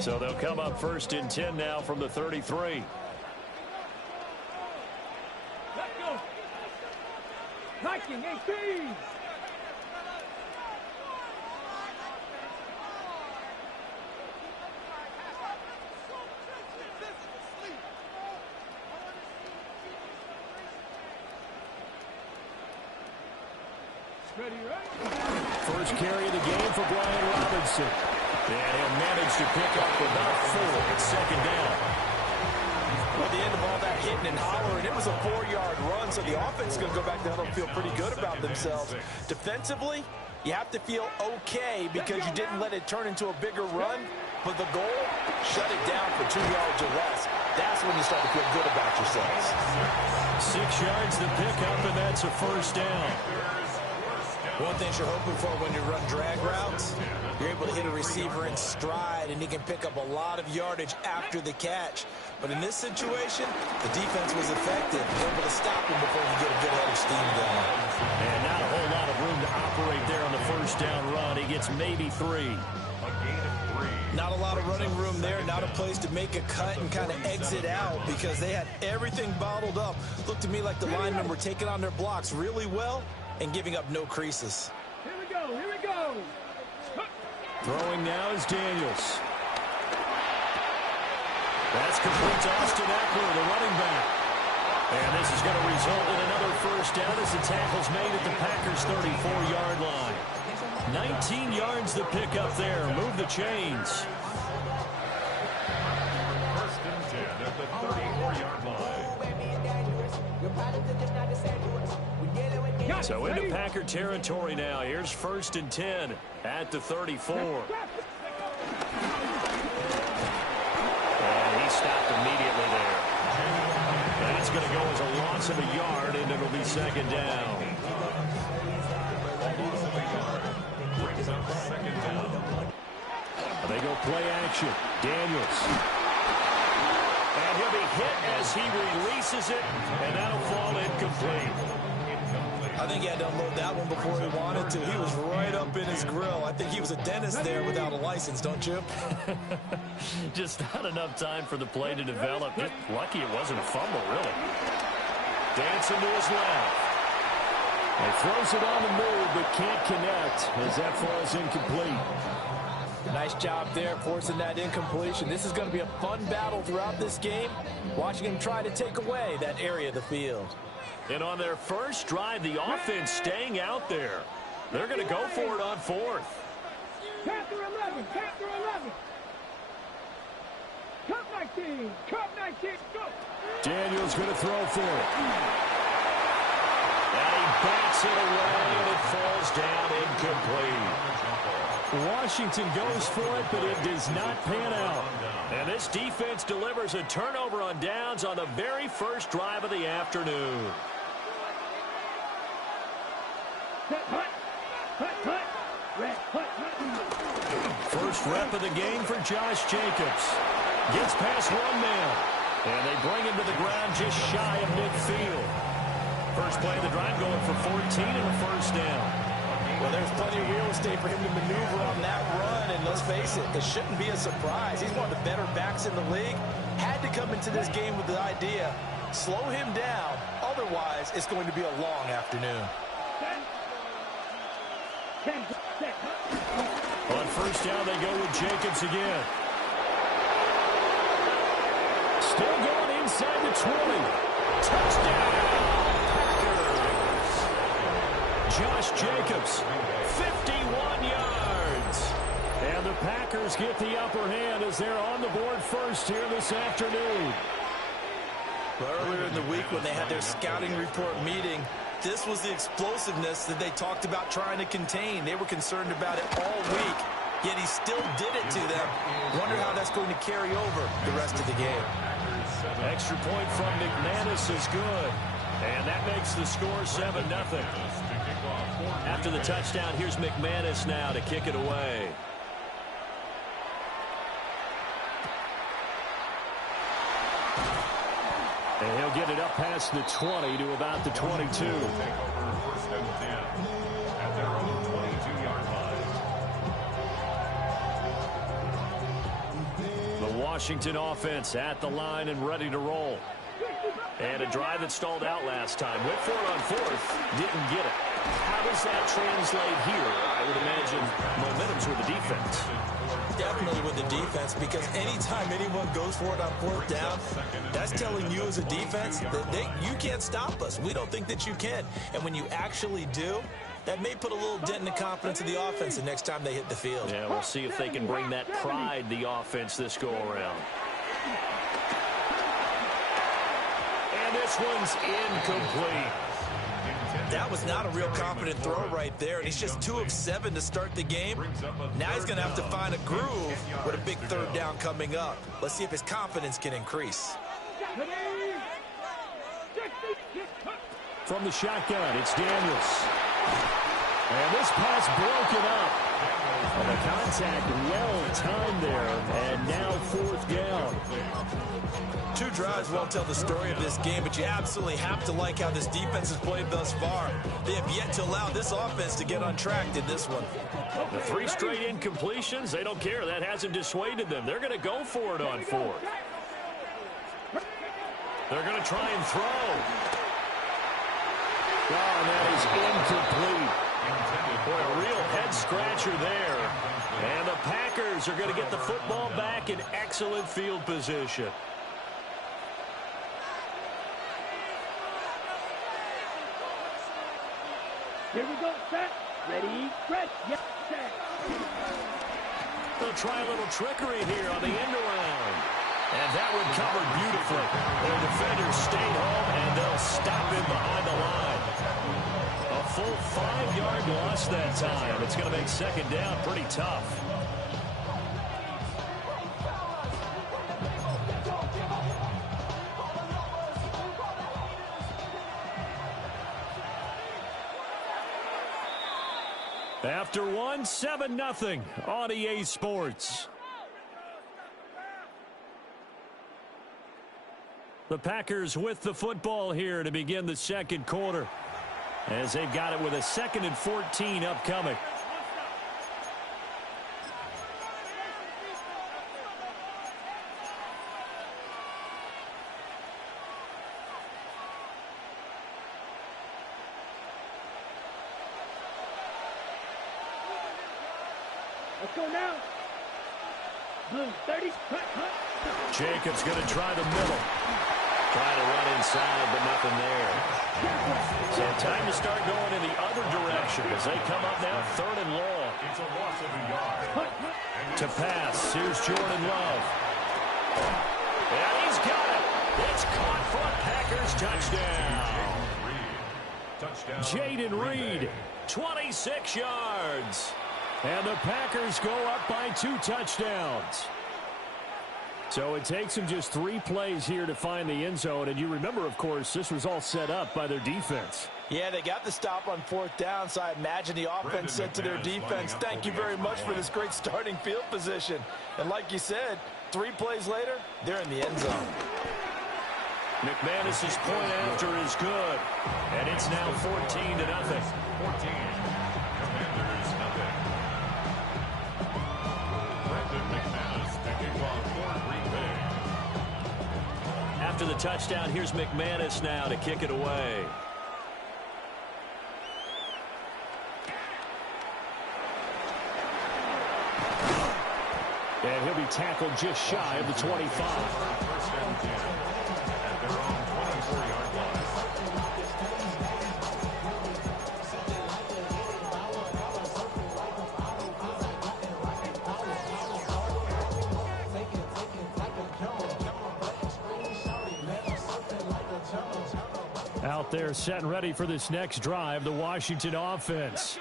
So they'll come up first and 10 now from the 33. Let's go. Viking 18. First carry of the game for Brian Robinson. And he'll manage to pick up about 4. It's second down. Well, at the end of all that hitting and hollering, it was a 4-yard run, so the offense is going to go back to huddle and feel pretty good about themselves. Defensively, you have to feel okay because you didn't let it turn into a bigger run, but the goal, shut it down for 2 yards or less. That's when you start to feel good about yourselves. 6 yards to pick up, and that's a first down. One thing you're hoping for when you run drag routes, you're able to hit a receiver in stride, and he can pick up a lot of yardage after the catch. But in this situation, the defense was effective, able to stop him before he get a good head of steam going. And not a whole lot of room to operate there on the first down run. He gets maybe 3. Not a lot of running room there, not a place to make a cut and kind of exit out because they had everything bottled up. Looked to me like the linemen were taking on their blocks really well and giving up no creases. Here we go, here we go. Throwing now is Daniels. That's complete to Austin Eckler, the running back. And this is going to result in another first down as the tackle's made at the Packers' 34-yard line. 19 yards to pick up there. Move the chains. First and 10 at the 34-yard line. So into Packer territory now. Here's first and 10 at the 34. And he stopped immediately there. That's going to go as a loss of a yard, and it'll be second down. They go play action. Daniels. And he'll be hit as he releases it, and that'll fall incomplete. I think he had to unload that one before he wanted to. He was right up in his grill. I think he was a dentist there without a license, don't you? Just not enough time for the play to develop. Just lucky it wasn't a fumble, really. Dancing to his left. He throws it on the move, but can't connect as that falls incomplete. Nice job there forcing that incompletion. This is going to be a fun battle throughout this game, watching him try to take away that area of the field. And on their first drive, the offense staying out there. They're going to go for it on 4th. Panther 11, Panther 11. Cup 19, Cup 19, go. Daniels going to throw for it. And he bats it away, and it falls down incomplete. Washington goes for it, but it does not pan out. And this defense delivers a turnover on downs on the very first drive of the afternoon. First rep of the game for Josh Jacobs. Gets past one man. And they bring him to the ground just shy of midfield. First play of the drive going for 14 and a first down. Well, there's plenty of real estate for him to maneuver on that run, and let's face it, it shouldn't be a surprise. He's one of the better backs in the league. Had to come into this game with the idea, slow him down, otherwise it's going to be a long afternoon. On first down, they go with Jacobs again. Still going inside the 20. Touchdown, Packers. Josh Jacobs, 51 yards. And the Packers get the upper hand as they're on the board first here this afternoon. Well, earlier in the week when they had their scouting report meeting, this was the explosiveness that they talked about trying to contain. They were concerned about it all week, yet he still did it to them. Wonder how that's going to carry over the rest of the game. Extra point from McManus is good. And that makes the score 7-0. After the touchdown, here's McManus now to kick it away. And he'll get it up past the 20 to about the 22. Take over first and 10 at their own 22-yard line. Washington offense at the line and ready to roll. And a drive that stalled out last time. Went for it on fourth. Didn't get it. How does that translate here? I would imagine momentum's with the defense. Definitely with the defense, because anytime anyone goes for it on fourth down, that's telling you as a defense that you can't stop us. We don't think that you can. And when you actually do, that may put a little dent in the confidence of the offense the next time they hit the field. Yeah, we'll see if they can bring that pride, the offense, this go-around. And this one's incomplete. That was not a real confident throw right there, and he's just 2 of 7 to start the game. Now he's going to have to find a groove with a big third down coming up. Let's see if his confidence can increase. From the shotgun, it's Daniels. And this pass broken up. And the contact well-timed there, and now fourth down. 2 drives won't tell the story of this game, but you absolutely have to like how this defense has played thus far. They have yet to allow this offense to get untracked in this one. The 3 straight incompletions, they don't care. That hasn't dissuaded them. They're going to go for it on fourth. They're going to try and throw. Oh, and that is incomplete. Boy, a real head-scratcher there. And the Packers are going to get the football back in excellent field position. Here we go, set, ready, press, yes, set. They'll try a little trickery here on the end around. And that one covered beautifully. Their defenders stayed home, and they'll stop him behind the line. A full 5-yard loss that time. It's going to make second down pretty tough. After one, 7-0 on EA Sports. The Packers with the football here to begin the second quarter, as they've got it with a 2nd and 14 upcoming. Let's go now. Blue 30, cut. Jacobs going to try the middle. Try to run inside, but nothing there. So time to start going in the other direction as they come up now 3rd and long. It's a loss of a yard. To pass, here's Jordan Love. And he's got it. It's caught for a Packers touchdown. Jaden Reed, 26 yards. And the Packers go up by 2 touchdowns. So it takes them just 3 plays here to find the end zone. And you remember, of course, this was all set up by their defense. Yeah, they got the stop on 4th down, so I imagine the offense said to their defense, thank you very much for this great starting field position. And like you said, 3 plays later, they're in the end zone. McManus's point after is good. And it's now 14-0. 14. Commanders nothing. Brandon McManus picking off for Green Bay. After the touchdown, here's McManus now to kick it away. And he'll be tackled just shy of the 25. First and 10 at their own 24-yard line. Out there set and ready for this next drive, the Washington offense.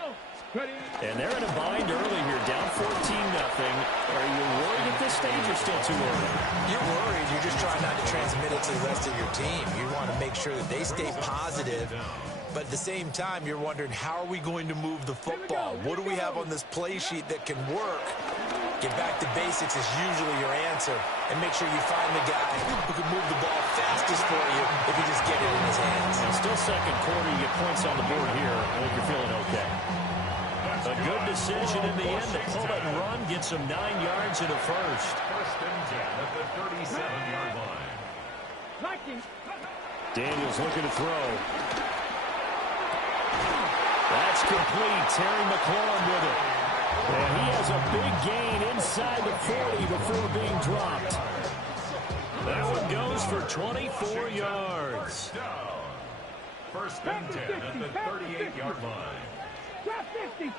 Ready. And they're in a bind early here, down 14-0. Are you worried at this stage or still too early? You're worried. You're just trying not to transmit it to the rest of your team. You want to make sure that they stay positive. But at the same time, you're wondering, how are we going to move the football? What do we have on this play sheet that can work? Get back to basics is usually your answer. And make sure you find the guy who can move the ball fastest for you if you just get it in his hands. And still second quarter, you get points on the board here. I think you're feeling okay. Good decision in the end to pull it and run, get some 9 yards and a first. First and 10 at the 37-yard line. Daniels looking to throw. That's complete. Terry McLaurin with it. And he has a big gain inside the 40 before being dropped. That one goes for 24 yards. First and 10 at the 38-yard line. Trap 50.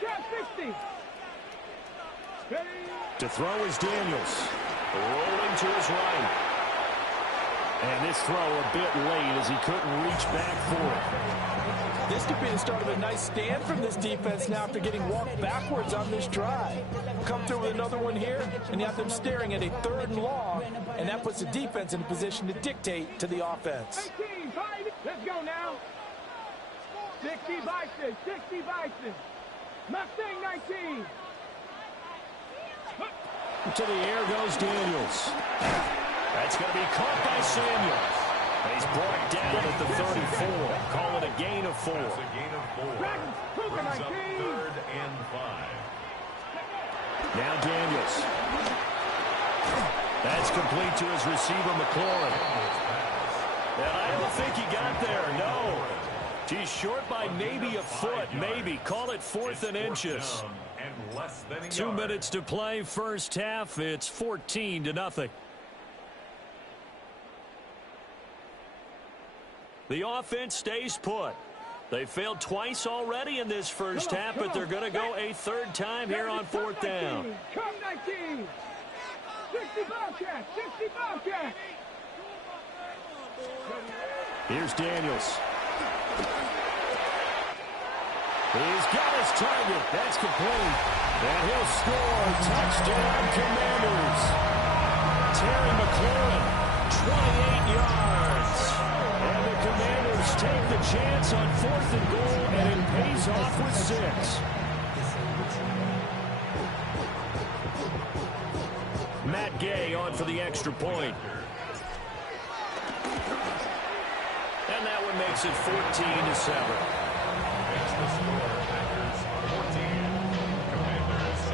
To throw is Daniels. Rolling to his right. And this throw a bit late as he couldn't reach back for it. This could be the start of a nice stand from this defense now after getting walked backwards on this drive. Come through with another one here, and you have them staring at a 3rd and long, and that puts the defense in a position to dictate to the offense. 18, let's go now. 60 Bison. Mustang 19. To the air goes Daniels. That's going to be caught by Samuels. He's brought down at the 34. Call it a gain of 4. That's a gain of 4. Brings up 3rd and 5. Now Daniels. That's complete to his receiver, McLaurin. And I don't think he got there, no. He's short by maybe a foot, maybe. Call it 4th and inches. And less than a 2 yard. minutes to play, first half. It's 14-0. The offense stays put. They failed twice already in this first half, but they're going to go a 3rd time here on 4th down. Come 19. 60 Bobcats. Here's Daniels. He's got his target. That's complete. And he'll score. Touchdown, Commanders. Terry McLaurin, 28 yards. And the Commanders take the chance on 4th and goal, and it pays off with 6. Matt Gay on for the extra point. And that one makes it 14-7. Makes the score Packers 14, Commanders 7.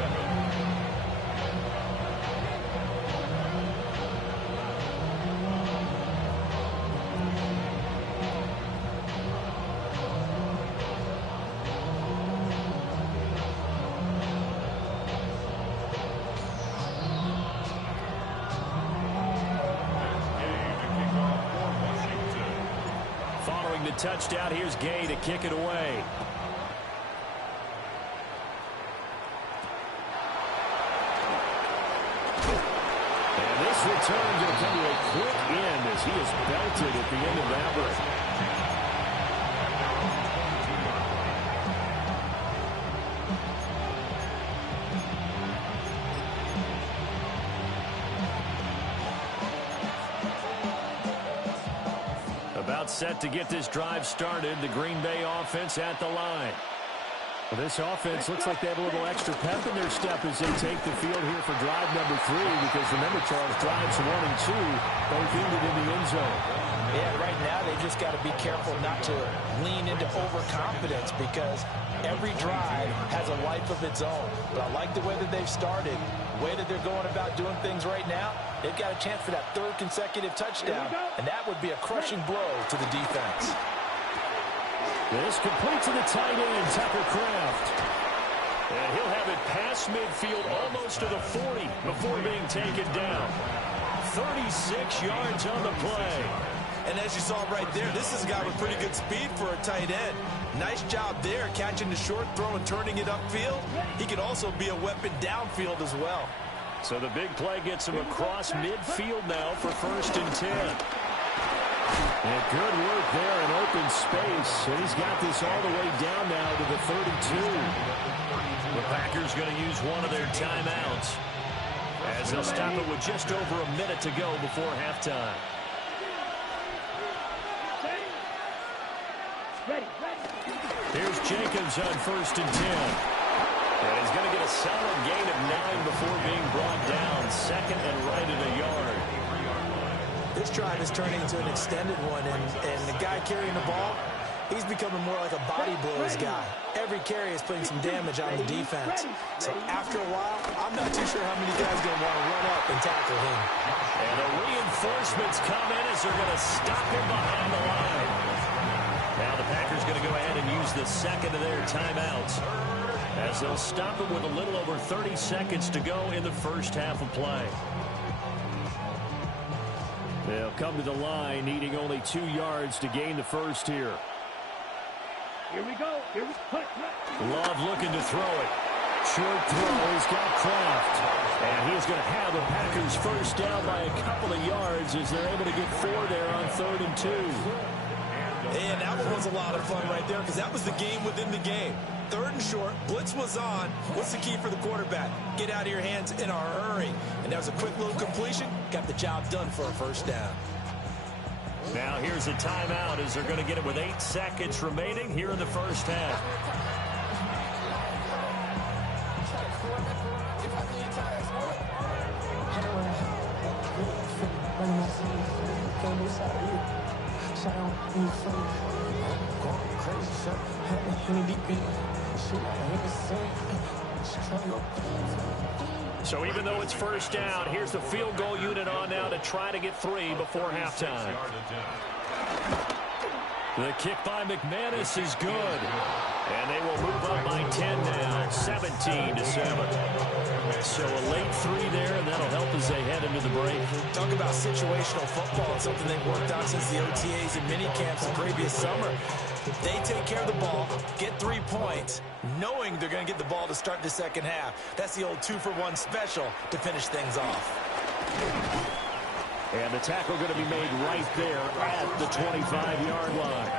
Following the touchdown, here's Gay to kick it away. And this return going to come to a quick end as he is belted at the end of that one. About set to get this drive started. The Green Bay offense at the line. Well, this offense looks like they have a little extra pep in their step as they take the field here for drive number 3, because remember, Charles, drives 1 and 2 both ended in the end zone. Yeah, right now they just got to be careful not to lean into overconfidence, because every drive has a life of its own. But I like the way that they've started, the way that they're going about doing things right now. They've got a chance for that 3rd consecutive touchdown, and that would be a crushing blow to the defense. This complete to the tight end, Tucker Kraft. And he'll have it past midfield almost to the 40 before being taken down. 36 yards on the play. And as you saw right there, this is a guy with pretty good speed for a tight end. Nice job there, catching the short throw and turning it upfield. He can also be a weapon downfield as well. So the big play gets him across midfield now for 1st and 10. And good work there in open space. And he's got this all the way down now to the 32. The Packers going to use one of their timeouts as they'll stop it with just over a minute to go before halftime. Here's Jacobs on 1st and 10. And he's going to get a solid gain of 9 before being brought down. 2nd and right at a yard. This drive is turning into an extended one, and the guy carrying the ball, He's becoming more like a body blows guy. Every carry is putting some damage on the defense. So after a while, I'm not too sure how many guys are going to want to run up and tackle him. And the reinforcements come in as they're going to stop him behind the line. Now the Packers going to go ahead and use the second of their timeouts, as they'll stop him with a little over 30 seconds to go in the first half of play. They'll come to the line needing only 2 yards to gain the first here. Here we go. Here we go. Love looking to throw it. Short throw. He's got Kraft. And he's going to have the Packers first down by a couple of yards as they're able to get 4 there on 3rd and 2. And that one was a lot of fun right there because that was the game within the game. 3rd and short, blitz was on. What's the key for the quarterback? Get out of your hands in a hurry. And that was a quick little completion. Got the job done for a first down. Now here's a timeout as they're going to get it with 8 seconds remaining here in the first half. So even though it's first down, here's the field goal unit on now to try to get 3 before halftime. The kick by McManus is good. And they will move up by 10 now, 17-7. So a late 3 there, and that'll help as they head into the break. Talk about situational football. It's something they've worked on since the OTAs and mini camps the previous summer. They take care of the ball, get 3 points, knowing they're going to get the ball to start the second half. That's the old 2-for-1 special to finish things off. And the tackle going to be made right there at the 25-yard line.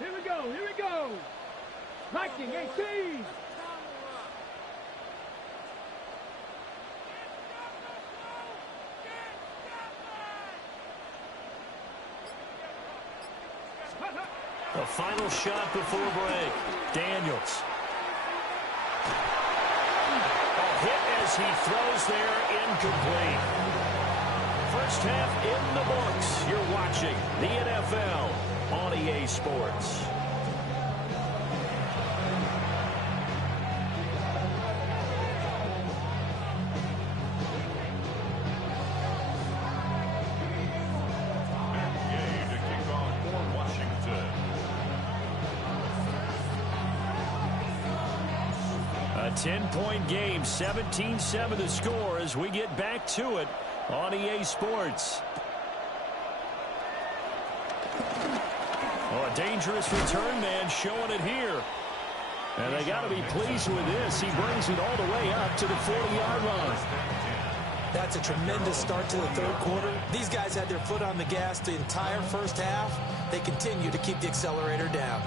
Here we go. Here we go. Striking 18. The final shot before break. Daniels. A hit as he throws there, incomplete. First half in the books. You're watching the NFL on EA Sports. A 10-point game, 17-7 the score as we get back to it on EA Sports. Oh, a dangerous return man showing it here. And they got to be pleased with this. He brings it all the way up to the 40-yard line. That's a tremendous start to the 3rd quarter. These guys had their foot on the gas the entire first half. They continue to keep the accelerator down.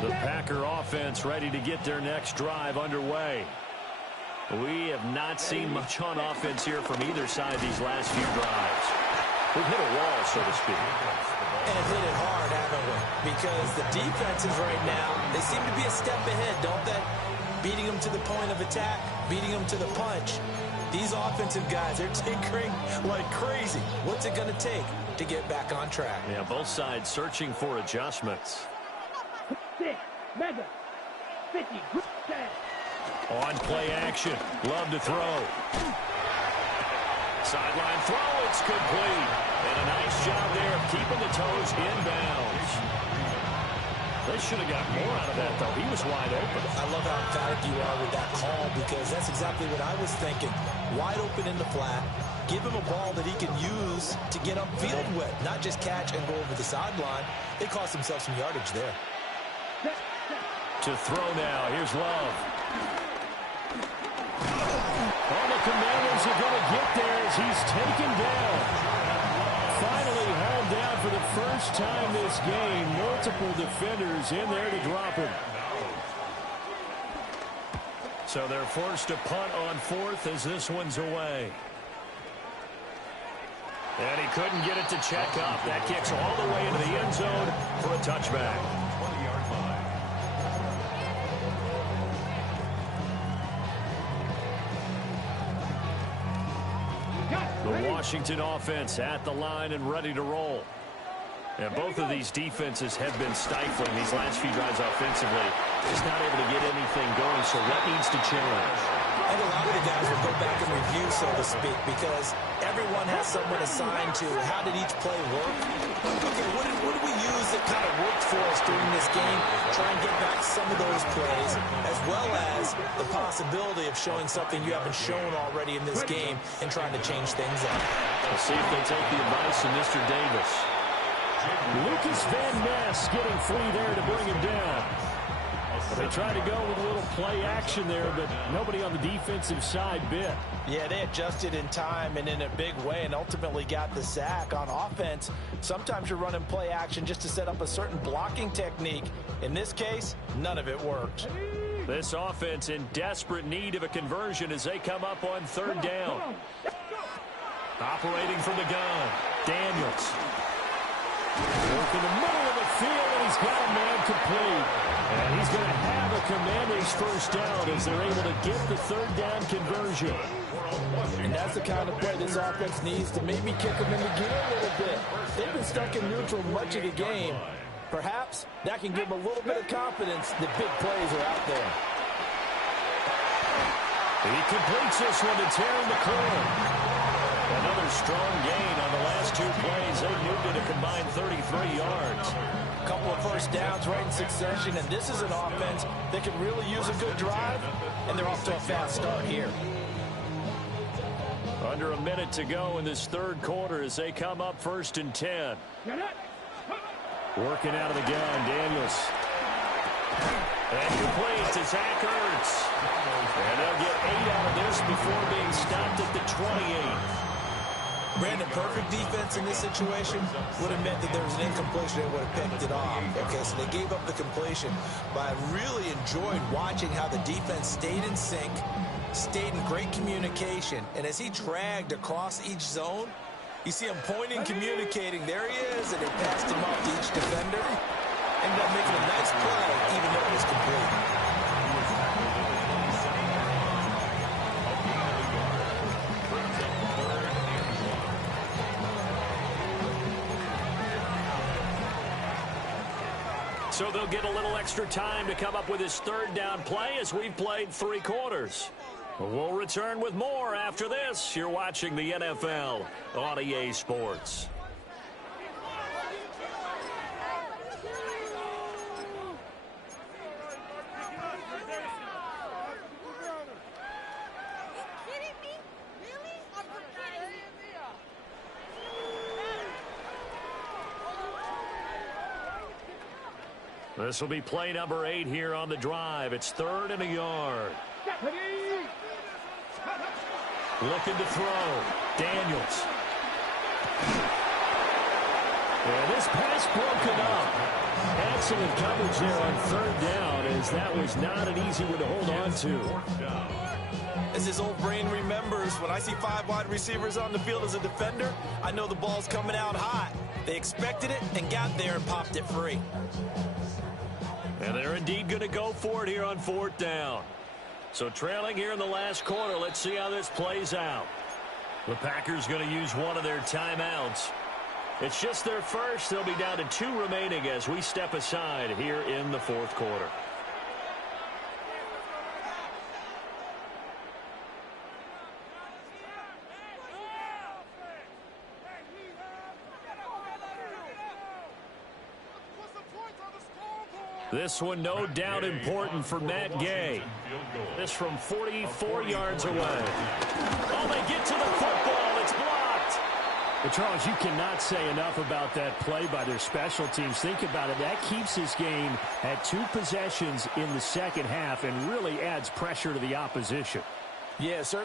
The Packer offense ready to get their next drive underway. We have not seen much on offense here from either side these last few drives. We've hit a wall, so to speak. And hit it hard, haven't we? Because the defenses right now, they seem to be a step ahead, don't they? Beating them to the point of attack, beating them to the punch. These offensive guys, they're tinkering like crazy. What's it going to take to get back on track? Yeah, both sides searching for adjustments. 6, Mega, 50, good pass. On play action. Love to throw. Sideline throw. It's complete. And a nice job there of keeping the toes inbounds. They should have got more out of that, though. He was wide open. I love how emphatic you are with that call because that's exactly what I was thinking. Wide open in the flat. Give him a ball that he can use to get upfield with, not just catch and go over the sideline. They cost themselves some yardage there. To throw now. Here's Love. All the Commanders are going to get there as he's taken down. Finally hauled down for the first time this game. Multiple defenders in there to drop him. So they're forced to punt on fourth as this one's away. And he couldn't get it to check up. That kicks all the way into the end zone for a touchback. 20-yard line. The Washington offense at the line and ready to roll. And both of these defenses have been stifling these last few drives offensively. Just not able to get anything going, so what needs to change? And a lot of the guys will go back and review, so to speak, because everyone has someone assigned to how did each play work. Okay, what did we use that kind of worked for us during this game? Try and get back some of those plays, as well as the possibility of showing something you haven't shown already in this game and trying to change things up. We'll see if they take the advice of Mr. Davis. Lucas Van Ness getting free there to bring him down. They tried to go with a little play action there, but nobody on the defensive side bit. Yeah, they adjusted in time and in a big way and ultimately got the sack. On offense, sometimes you're running play action just to set up a certain blocking technique. In this case, none of it worked. This offense in desperate need of a conversion as they come up on third down. Operating from the gun, Daniels. Work in the middle of the field, and he's got a man complete. And he's going to have a Commanders first down as they're able to get the third down conversion. And that's the kind of play this offense needs to maybe kick them into gear a little bit. They've been stuck in neutral much of the game. Perhaps that can give them a little bit of confidence that big plays are out there. He completes this one to Terry McLaurin. Another strong gain on the last two plays. They moved it a combined 33 yards. A couple of first downs right in succession, and this is an offense that could really use a good drive, and they're off to a fast start here. Under a minute to go in this third quarter as they come up 1st and 10. Working out of the gun, Daniels. And complete to Zach Ertz. And they'll get 8 out of this before being stopped at the 28. Brandon, perfect defense in this situation would have meant that there was an incompletion. They would have picked it off. Okay, so they gave up the completion. But I really enjoyed watching how the defense stayed in sync, stayed in great communication. And as he dragged across each zone, you see him pointing, communicating. There he is, and they passed him off to each defender. Ended up making a nice play, even though it was complete. So they'll get a little extra time to come up with his third down play as we've played 3 quarters. We'll return with more after this. You're watching the NFL on EA Sports. This will be play number 8 here on the drive. It's 3rd and a yard. Looking to throw. Daniels. And this pass broken up. Excellent coverage there on 3rd down, as that was not an easy one to hold on to. As his old brain remembers, when I see 5 wide receivers on the field as a defender, I know the ball's coming out hot. They expected it and got there and popped it free. And they're indeed going to go for it here on 4th down. So trailing here in the last quarter, let's see how this plays out. The Packers going to use one of their timeouts. It's just their first. They'll be down to 2 remaining as we step aside here in the 4th quarter. This one no doubt important for Matt Gay. This from 44 yards away. Oh, they get to the football. It's blocked. But Charles, you cannot say enough about that play by their special teams. Think about it. That keeps this game at 2 possessions in the second half and really adds pressure to the opposition. Yeah, certainly.